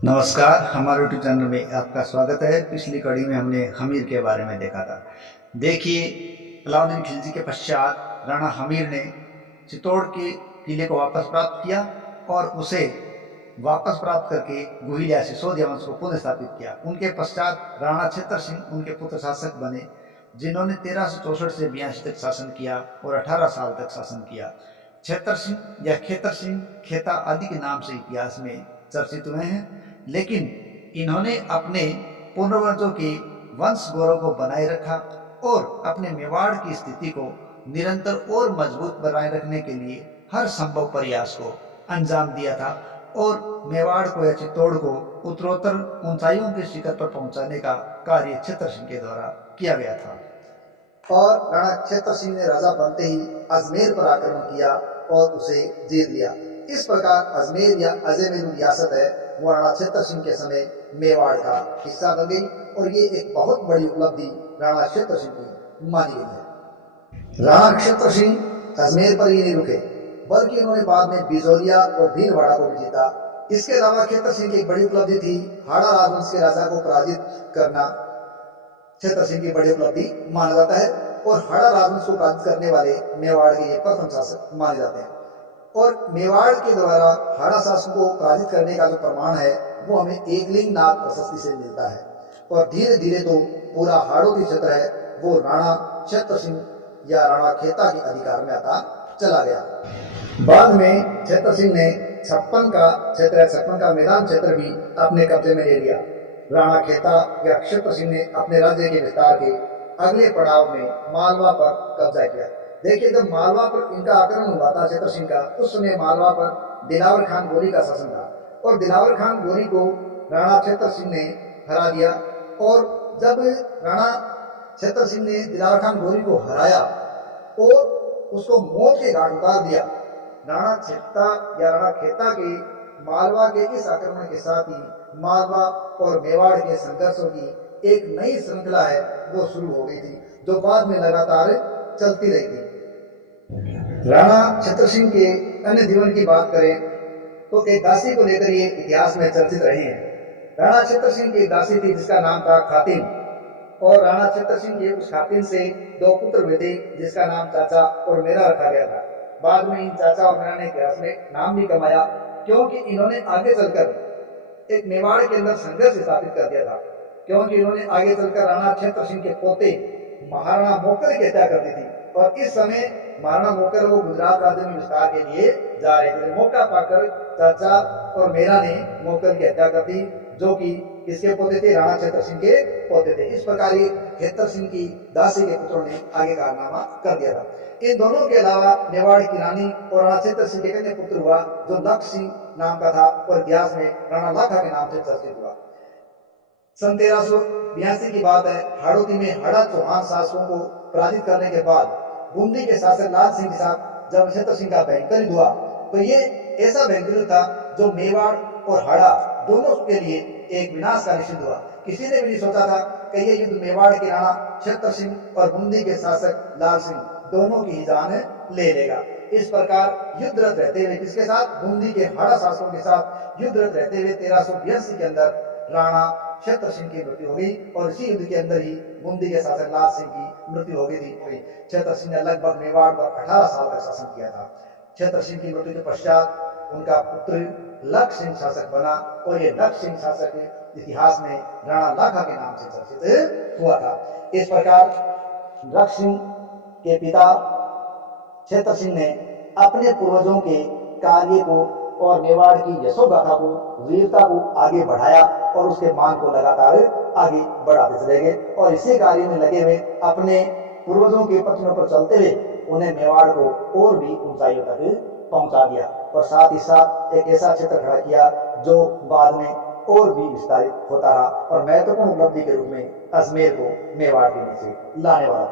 नमस्कार, हमारे YouTube channel में आपका स्वागत है। पिछली कड़ी में हमने हमीर के बारे में देखा था। देखिए, अलाउद्दीन खिलजी के पश्चात राणा हमीर ने चित्तौड़ के किले को वापस प्राप्त किया और उसे वापस प्राप्त करके गुहिल्या सिसोदिया वंश को पुनः स्थापित किया। उनके पश्चात राणा छेतर सिंह उनके पुत्र शासक बने, जिन्होंने 1364 से 82 तक शासन किया और 18 साल तक शासन किया। छेतर सिंह या खेतर सिंह, खेता आदि के नाम से इतिहास में चर्चित हुए हैं, लेकिन इन्होंने अपने पूर्वजों के वंश गौरव को बनाए रखा और अपने मेवाड़ की स्थिति को निरंतर और मजबूत बनाए रखने के लिए हर संभव प्रयास को अंजाम दिया था और मेवाड़ को या चित्तौड़ को उत्तरोत्तर ऊंचाइयों के शिखर पर पहुंचाने का कार्य छेतर सिंह के द्वारा किया गया था। और राणा छेतर सिंह ने राजा बनते ही अजमेर पर आक्रमण किया और उसे जीत लिया। इस प्रकार अजमेर या अजमेर रियासत है वो राणा छेतर सिंह के समय मेवाड़ का हिस्सा बन गई और ये एक बहुत बड़ी उपलब्धि राणा छेतर सिंह की मानी गई है। राणा छेतर सिंह अजमेर पर ही नहीं रुके, बल्कि उन्होंने बाद में बिजोलिया और भीलवाड़ा को भी जीता। इसके अलावा छेतर सिंह की एक बड़ी उपलब्धि थी हाड़ा राजवंश के राजा को पराजित करना। छेतर सिंह की बड़ी उपलब्धि माना जाता है और हाड़ा राजवंश को पराजित करने वाले मेवाड़ के ये प्रथम शासक माने जाते हैं। और मेवाड़ के द्वारा हाड़ा शासन को पराजित करने का जो प्रमाण है वो हमें एकलिंग नाग प्रशस्ति से मिलता है और धीरे धीरे तो पूरा हाड़ौती क्षेत्र है वो राणा छेतर सिंह या राणा खेता के अधिकार में आता चला गया। बाद में छेतर सिंह ने 56 का मैदान क्षेत्र भी अपने कब्जे में ले लिया। राणा खेता या छेतर सिंह ने अपने राज्य के विस्तार के अगले पड़ाव में मालवा पर कब्जा किया। देखिए, जब मालवा पर इनका आक्रमण हुआ था छेतर सिंह का, उस समय मालवा पर दिलावर खान गोरी का शासन था और दिलावर खान गोरी को राणा छेतर सिंह ने हरा दिया। और जब राणा छेतर सिंह ने दिलावर खान गोरी को हराया और उसको मौत के घाट उतार दिया, राणा छेता या राणा खेता के मालवा के इस आक्रमण के साथ ही मालवा और मेवाड़ के संघर्षों की एक नई श्रृंखला है वो शुरू हो गई थी, जो बाद में लगातार चलती रही थी। राणा छेतर सिंह के अन्य जीवन की बात करें तो एक दासी को लेकर ये इतिहास में चर्चित रहे हैं। राणा छेतर सिंह की एक दासी थी जिसका नाम था खातिन और राणा छेतर सिंह के उस खातिन से 2 पुत्र हुए थे जिसका नाम चाचा और मेरा रखा गया था। बाद में इन चाचा और मेरा ने इतिहास में नाम भी कमाया क्योंकि इन्होंने आगे चलकर एक मेवाड़ के अंदर संघर्ष स्थापित कर दिया था, क्योंकि इन्होंने आगे चलकर राणा छेतर सिंह के पोते महाराणा मोकर की हत्या कर दी थी और इस समय महाराणा मोकर वो गुजरात राज्य में विस्तार के लिए जा रहे थे। मौका पाकर चाचा और मेरा ने मोकर की हत्या कर दी, जो कि किसके पोते थे? राणा छेतर सिंह के पोते थे। इस प्रकार ये खेतर सिंह की दासी के पुत्रों ने आगे कारनामा कर दिया था। इन दोनों के अलावा मेवाड़ की रानी और राणा छेतर सिंह के कन्या पुत्र हुआ जो लख सिंह नाम का था और इतिहास में राणा लाखा के नाम से चर्चित हुआ। सन 1382 की बात है। हाड़ौती में हाड़ा चौहान शासकों को पराजित करने के बाद बूंदी के शासक लाल सिंह के साथ जब छेतर सिंह का भयंकर युद्ध हुआ तो ये ऐसा भयंकर युद्ध था जो मेवाड़ और हाड़ा दोनों के लिए एक विनाशकारी सिद्ध हुआ। किसी ने भी नहीं सोचा था कि ये युद्ध मेवाड़ के राणा छेतर सिंह और बूंदी के शासक लाल सिंह दोनों की ही जान ले लेगा। इस प्रकार युद्धरत रहते हुए किसके साथ? बूंदी के हाड़ा शासकों के साथ युद्धरत रहते हुए 1382 के अंदर राणा छेतर सिंह की मृत्यु हो गई और इसी युद्ध के अंदर ही बूंदी के शासक लाल सिंह की मृत्यु हो गई थी। छेतर सिंह ने लगभग मेवाड़ पर 18 साल तक शासन किया था। छेतर सिंह की मृत्यु के पश्चात उनका पुत्र लख सिंह शासक बना और ये लख सिंह शासक इतिहास में राणा लाखा के नाम से चर्चित हुआ था। इस प्रकार लख सिंह के पिता छेतर सिंह ने अपने पूर्वजों के कार्य को और मेवाड़ की यशोगाथा को, वीरता को आगे बढ़ाया और उसके मान को लगातार आगे बढ़ाते चले गए और इसी कार्य में लगे हुए अपने पूर्वजों के पथनों पर चलते हुए उन्हें मेवाड़ को और भी ऊंचाइयों तक पहुंचा दिया और साथ ही साथ एक ऐसा क्षेत्र खड़ा किया जो बाद में और भी विस्तारित होता रहा और महत्वपूर्ण उपलब्धि के रूप में अजमेर को मेवाड़ के नीचे लाने वाला।